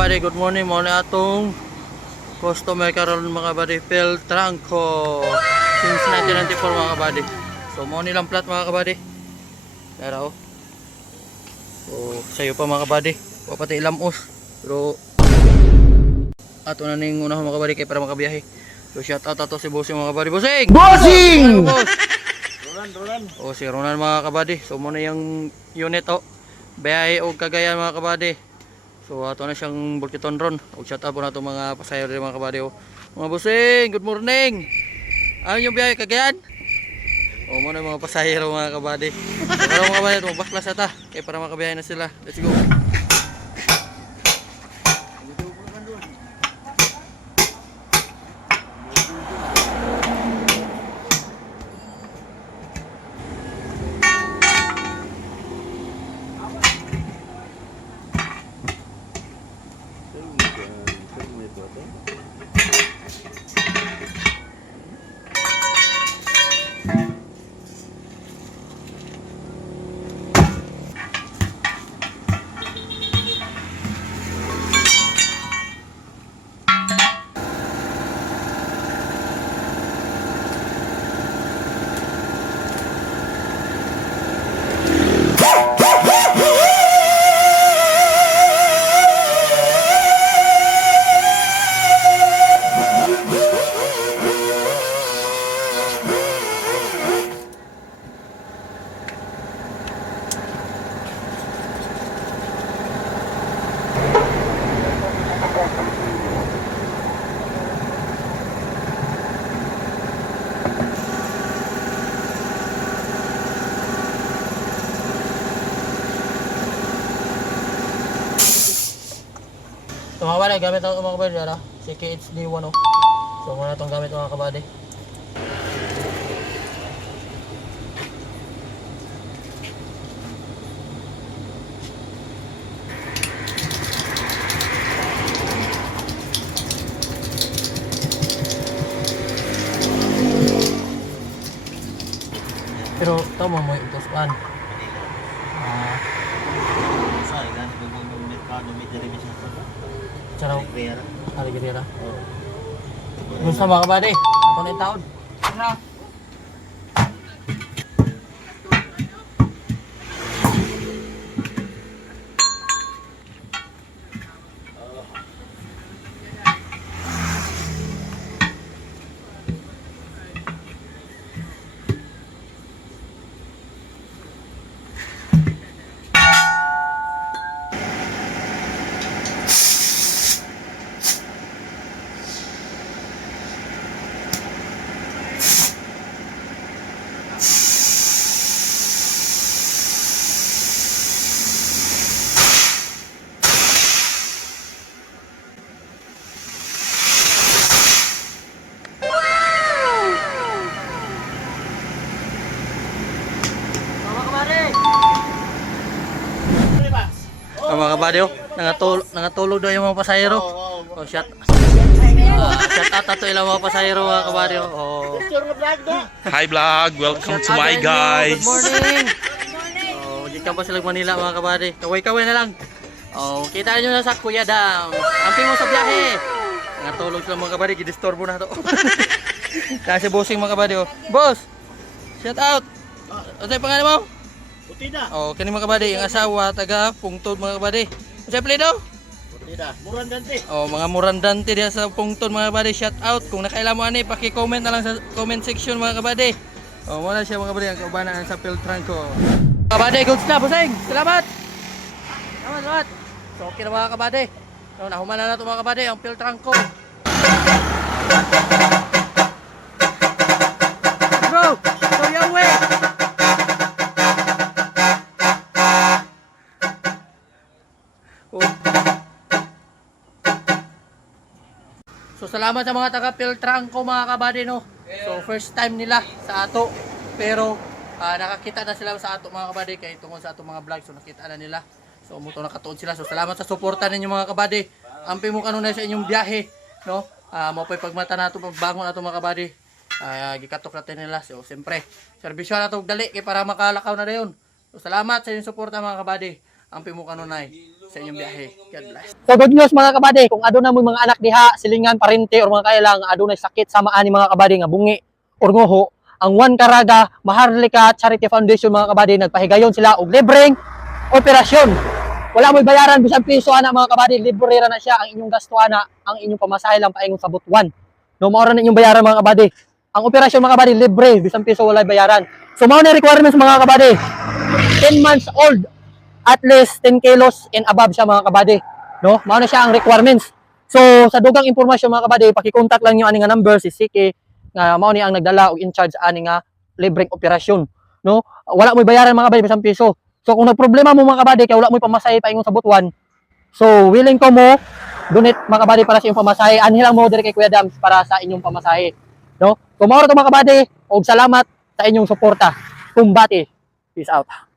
kabady, good morning mo na atong customer karon mga kabady, Phil Tranco. Since 1994 mga kabady. So mo nilang plat mga kabady. Pero oh. So sayo pa mga kabady. Wa pati ilamos. Pero ato na ning unahon mga kabady kay para makabiyahe. So shout out ato si Bossing mga kabady. Bossing! Bossing! Boss! Ronan, Ronan. O si Ronan mga kabady. So muna yung unit o. Biyahe o Cagayan mga kabady. So ato na siyang Bulkiton ron. O shout out po na itong mga pasayro mga kabady o. Mga busing, good morning. Ano yung biyahe Cagayan? O muna yung mga pasayro mga kabady. Para mga kabady, magbaklas ata. Kaya para makabiyahe na sila. Let's go. Mga kabady, gamit ako mga kabady. KHD1 o. So muna itong gamit mga kabady. Pero tama mo ito saan? Ah, Sa ilan ko ng merkado may television ko. Charaw. Hari Gidira. Oh. Sa mga kabady, ako na yung taon. Mga kabady! Oh, oh. Nangatulog, nangatulog daw yung mga pasahero. Oh, shot. Ah, shout out ato ilang mga pasahero mga kabady. oh. Oh. Hi vlog, welcome to my guys. Good morning. Oh, gikan pa sila Manila mga kabady. Kaway-kaway na lang. Oh, kita niyo na sa Kuya Dam. Amping mo sa biyahe. Natulog sila mga kabady, gidisturbo na to. Kasi bossing mga kabady. Oh. Boss. Shout out. Ano pangalan mo? Putida. Oh, kani mga kabady, ang asawa taga Pungtod mga kabady. Sa'yo play daw? Putida. Muran dante. Oh, mga murandante diya sa Pungtod mga kabady, shout out. Kung nakailan mo ani, paki-comment na lang sa comment section mga kabady. Oh, wala siya mga kabady ang kaubanan sa Piltran ko. Kabady, goods na, busing. Salamat. Salamat, salamat. So, okay na mga kabady. So, nahuman na na ito mga kabady, ang Piltran ko. So salamat sa mga taga Piltrangco mga kabady no. So first time nila sa ato pero ah, nakakita na sila sa ato mga kabady kay tungkol sa ato mga vlog so nakita na nila. So muto nakatuon sila. So salamat sa suporta ninyo mga kabady. Ampi mo kanunay sa inyong biyahe no. Ah mo pay pagmata nato pagbangon nato mga kabady. Ah gikatok natin nila. So siyempre, serbisyo na to dali kay para makalakaw na dayon. So salamat sa inyong suporta mga kabady. Ampi mo kanunay. Sa inyong biyahe. God bless. So good news mga kabady, kung aduna mo mga anak diha, silingan, parente or mga kailang adunay sakit sa maani mga kabady nga bungi or ngoho, ang One Karaga Maharlika Charity Foundation mga kabady nagpahigayon sila og libreng operasyon. Wala mo bayaran bisan piso ana mga kabady, libre na siya ang inyong gasto ana, ang inyong pamasahe lang paingon sa butuan. No mao ra na inyong bayaran mga kabady. Ang operasyon mga kabady libre, bisan piso wala bayaran. So mao na requirements mga kabady. 10 months old at least 10 kilos and above siya mga kabady. No? Mao na siya ang requirements. So sa dugang impormasyon mga kabady, paki-contact lang niyo ani nga number si Siki nga mao ni ang nagdala og in charge ani nga libreng operasyon. No? Wala mo bayaran mga kabady bisan piso. So kung nagproblema mo mga kabady kay wala mo pamasahe paingon sa butuan, so willing ko mo donate mga kabady para sa inyong pamasahe. Anhi lang mo dire kay Kuya Dams para sa inyong pamasahe. No? Ra to mga kabady, og salamat sa inyong suporta. Kumbati. Peace out.